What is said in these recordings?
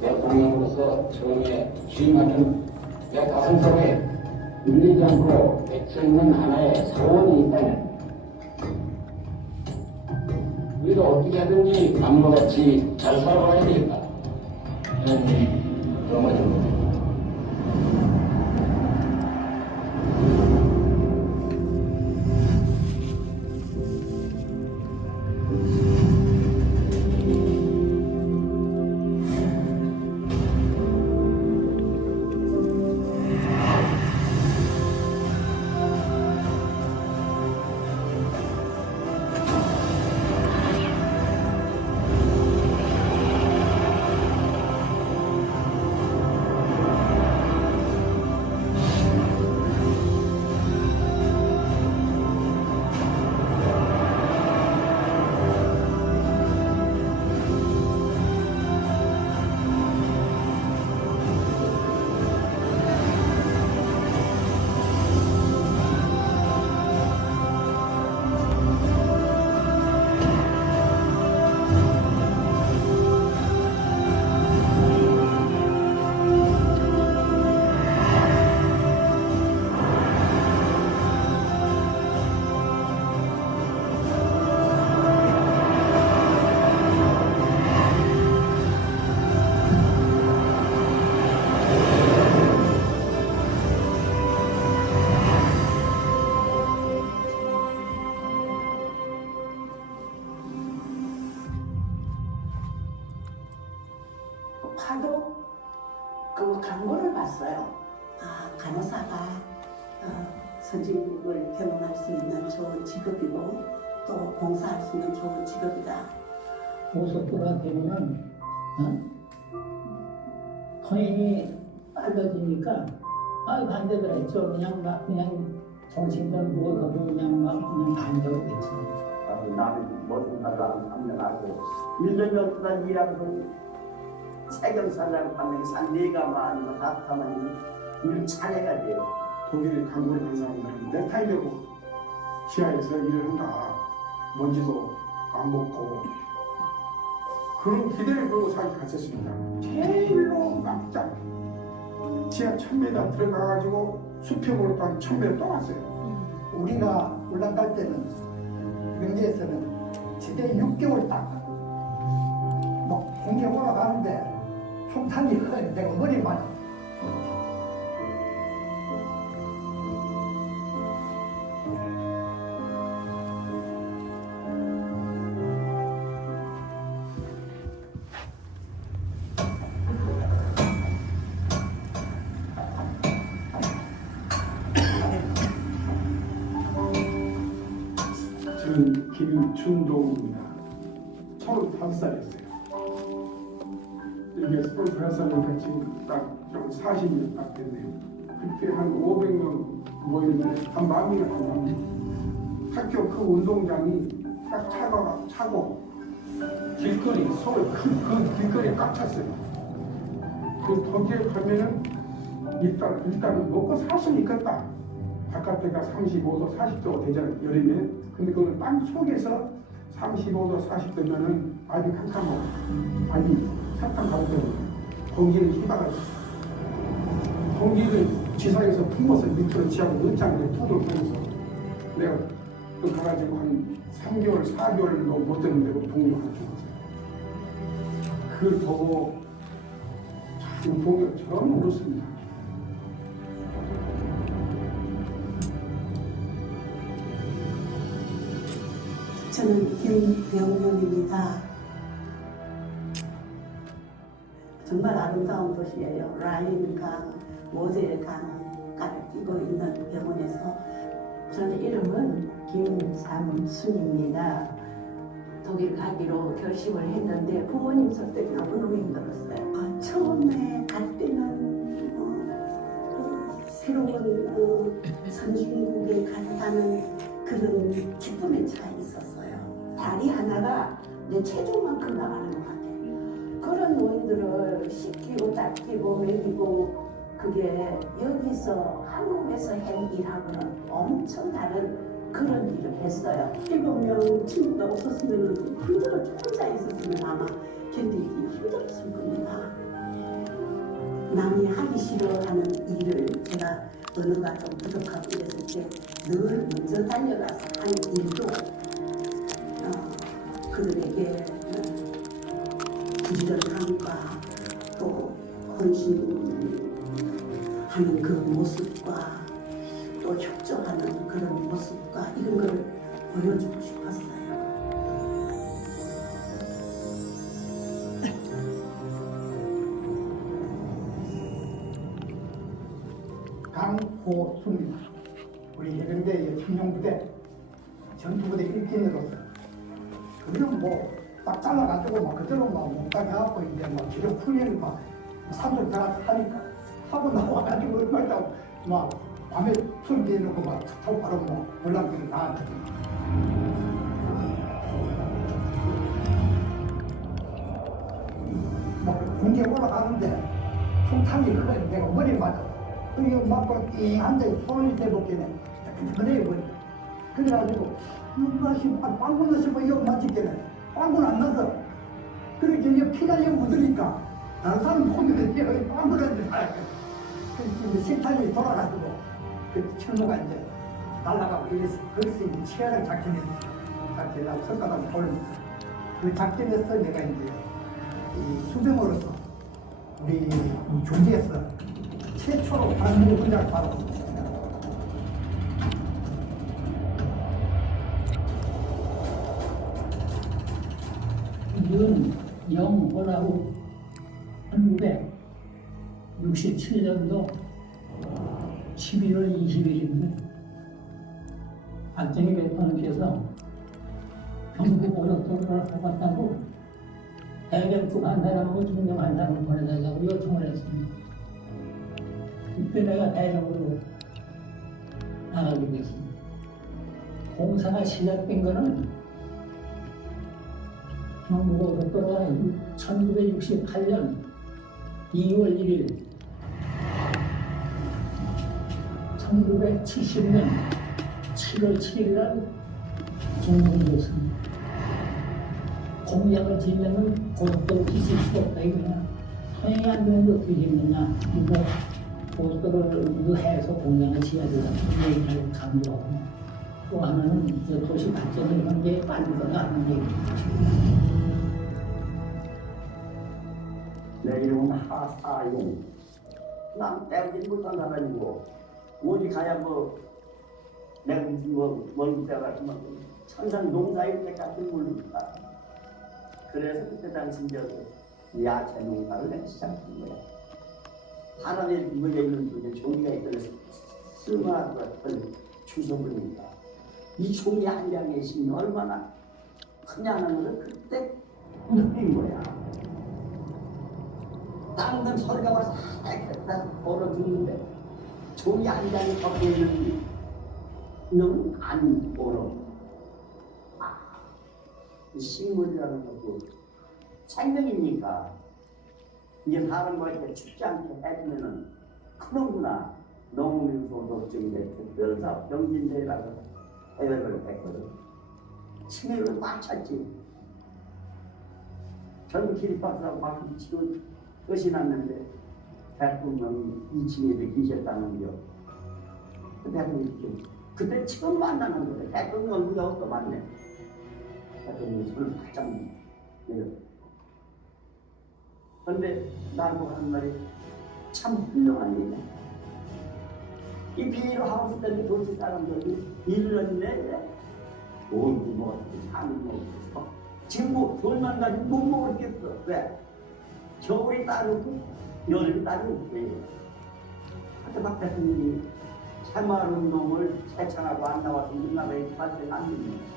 대통령으로서 처음에 취임하는 내 가슴 속에 눌리지 않고 맺혀 있는 하나의 소원이 있다면 우리도 어떻게든지 남과 같이 잘 살아가야 되겠다. 그 광고를 봤어요. 아 간호사가 어, 선진국을 경험할 수 있는 좋은 직업이고 또 봉사할 수 있는 좋은 직업이다. 고속도로가 되면은 어? 통행이 빨라지니까 아 반대더라 했죠. 그냥 막 그냥 정신권 보고 가고 그냥 막 그냥 반대로 됐죠. 나는 모든 나라 감명하고 1년 동안 일하고 세경사장 판명이 산 네가 많으면 다타만 일 잘해야 돼요. 독일에 강구를 한 사람들은 내 타이려고 지하에서 일을 한다. 먼지도 안 먹고 그런 기대를 걸고 살기 갔었습니다. 제일로 막장 지하 1000m 들어가가지고 수평으로 또 한 1000m 또 왔어요. 우리가 올라갈 때는 명제에서는 지대 6개월 딱. 막 공개 올라가는데 총탄이 흘러요. 내가 머리만. 저는 김춘동입니다. 35살이었어요. 여기에 35살이니까 지금 딱좀 40년 딱 됐네요. 그때 한 500명 모였는데 한 만 명이 안 갑니다. 학교 그 운동장이 딱 차가 차고 길거리 서울 그, 그 길거리에 꽉 찼어요. 그 거기에 가면은 일단 일단 먹고 살 수는 있겠다. 바깥에가 35도, 40도 되잖아요, 여름에. 근데 그걸 땅 속에서 35도, 40도면은 아주 캄캄하고, 아니, 사탕 가득해요. 공기를 휘발하죠. 공기를 지상에서 품어서 밑으로 지하고 넣자는데 톡을 통해서 내가 그 가가지고 한 3개월, 4개월도 못 됐는데 그 동료 하나 죽었어요. 그걸 보고 참 동료 전 울었습니다. 저는 김병문입니다. 정말 아름다운 도시예요. 라인강, 모델강가를 끼고 있는 병원에서 저는 이름은 김삼순입니다. 독일 가기로 결심을 했는데 부모님 설때 너무너무 힘들었어요. 아, 처음에 갈 때는 어, 그 새로운 그 선진국에 간다는 그런 기쁨에 차 있었어요. 다리 하나가 내 체중만큼 나가는 것 같아요. 노인들을 씻기고 닦이고 먹이고 그게 여기서 한국에서 한 일하고는 엄청 다른 그런 일을 했어요. 일곱 명 친구가 없었으면 혼자로 혼자 있었으면 아마 견디기 힘들었을 겁니다. 남이 하기 싫어하는 일을 제가 언어가 좀 부족하고 이랬을 때 늘 먼저 달려가서 하는 일도 어, 그들에게 강호순입니다. 우리 해병대의 청룡부대 전투부대 일진으로서 그냥 뭐딱 잘라가지고 막 그대로 막 못가게 하고 이제 막 기록 훈련을 막 산소 다 하니까 하고 나와가지고 얼마 있다 막 밤에 술 뒤놓고 막 바로 뭐다 하거든요. 막 군대 올라가는데 총탄이 흘러요. 내가 머리 맞아. 그게 맞고 띵한데 손이 대복기네. 그래 버리. 그래가지고 이것이 빵꾸 넣으시고 이거 맞지게네. 빵꾸는 안 났어. 그렇게 이제 피가 이거 묻으니까 다른 사람 보면 이제 빵꾸를 안 나. 그 식탄이 돌아가지고 그 철로가 이제 날아가고 이래서 거기서 이제 치열한 작전이 작전이라고 석가방 돌면서 그 작전에서 내가 이제 이 수병으로서 우리 조지에서 최초로 반민국 훈장을 받았습니다. 윤영호라고 1967년도 11월 20일입니다. 박정희 대통령께서 경북 오락도를 뽑았다고 대결국 한 사람하고 중령 한 사람을 보내달라고 요청을 했습니다. 그때 내가 대령으로 나가게 됐습니다. 공사가 시작된 거는 경북고속도로가 1968년 2월 1일 1970년 7월 7일 날 종료됐습니다. 공약을 지으면 고속도로 수 없다 이거냐. 통행이 안 되는데 어떻게 짓느냐. 이거 고속도로를 이거 해서 공약을 지어야 된다. 이 얘기를 강조하고 또 하나는 이제 도시 발전을 현재 빨리 거라는 얘기죠. 내 이름은 하사용. 난 배우지 못한 사람이고 어디 가야 뭐 내가 뭐 멀리 때가 뭐 천상 농사일 때까지 모르니까. 그래서 그때 당시 이제 야채 농사를 시작한 거야. 하나의 물에 있는 쪽에 종이가 있던 쓸만한 것을 주워버리니까 이 종이 한 장에 있으면 얼마나 크냐는 걸 그때 느낀 거야. 땅은 소리가 와서 살짝 얼어 죽는데 종이 한 장이 덮여 있는 놈은 안 얼어. 아, 이 식물이라는 것도 생명이니까 이게 사람과 이렇게 춥지 않게 해주면은 크는구나. 농민소득적인데 특별사 병진대라고 대회를 했거든. 치매를 막 찼지. 전 기립박사하고 박수 치고 끝이 났는데 대통령이 2층에 계셨다는 거. 그 대통령이 그때 처음 만나는 거래. 대통령 얼굴이 어떠 만네. 대통령이 손을 바짝 내려. 근데 나하고 하는 말이 참 훌륭한 일이야. 이 비닐 하우스 때문에 도시 사람들이 1년 내내 돈도 먹었고 잠이 먹었어. 지금 뭐 돈만 가지고 못 먹었겠어. 왜? 겨울이 따르고 여름이 따르고 왜? 하여튼 박 대통령이 새마을 운동을 세창하고 안 나와서 우리나라에 발전 안 됩니다. 싸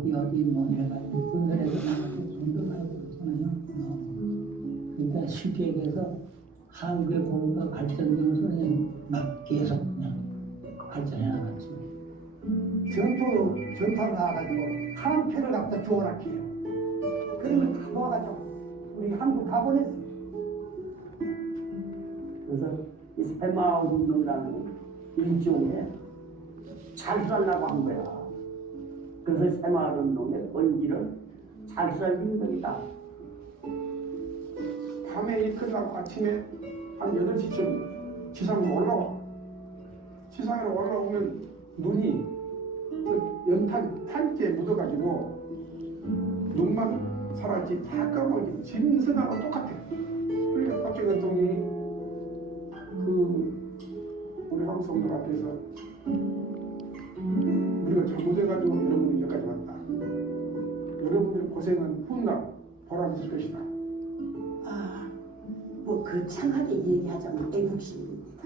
우기 어디 뭐 이래가지고 분열해서 나가고 돈도 많이 그렇잖아요. 그러니까 쉽게 얘기해서 한국의 공부가 발전되면서 그냥 막 계속 그냥 발전해 나갔죠. 전투 전투 나와가지고 한 표를 갖다 키요. 그러면 다 모아가지고 우리 한국 다 보냈어. 그래서 이 새마을 운동이라는 일종의 잘 살라고 한 거야. 그래서 새마을 운동의 본질은 잘 살기 운동이다. 밤에 일 끝나고 아침에 한 8시쯤 지상으로 올라와. 지상으로 올라오면 눈이 그 연탄 탄지에 묻어가지고 눈만 살았지 다 까먹지 짐승하고 똑같아. 그러니까 박정희 대통령이 그 우리 황성들 앞에서 우리가 잘못해가지고 여러분이 여기까지 왔다. 여러분들의 고생은 훗날 보람 있을 것이다. 아, 뭐 거창하게 얘기하자면 애국심입니다.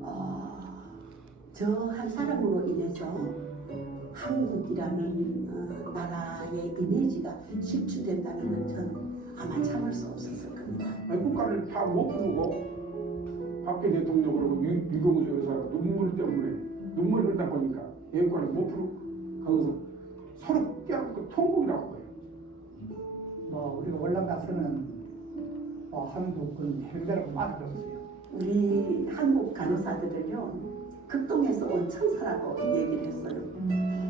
어, 저한 사람으로 인해서 한국이라는 어, 나라의 이미지가 실추된다는 건 전 아마 참을 수 없었을 겁니다. 아니, 국가를 다 못 부르고 박대 대통령 그러고 유- 유경수 여사가 눈물 때문에 눈물 흘다 보니까 예국관을 못 부르고 거기서 서로 껴안고 통곡이라고 해요. 뭐 우리가 올라가서는 뭐 한국은 행대라고 말했었어요. 우리 한국 간호사들은요 극동에서 온 천사라고 얘기를 했어요.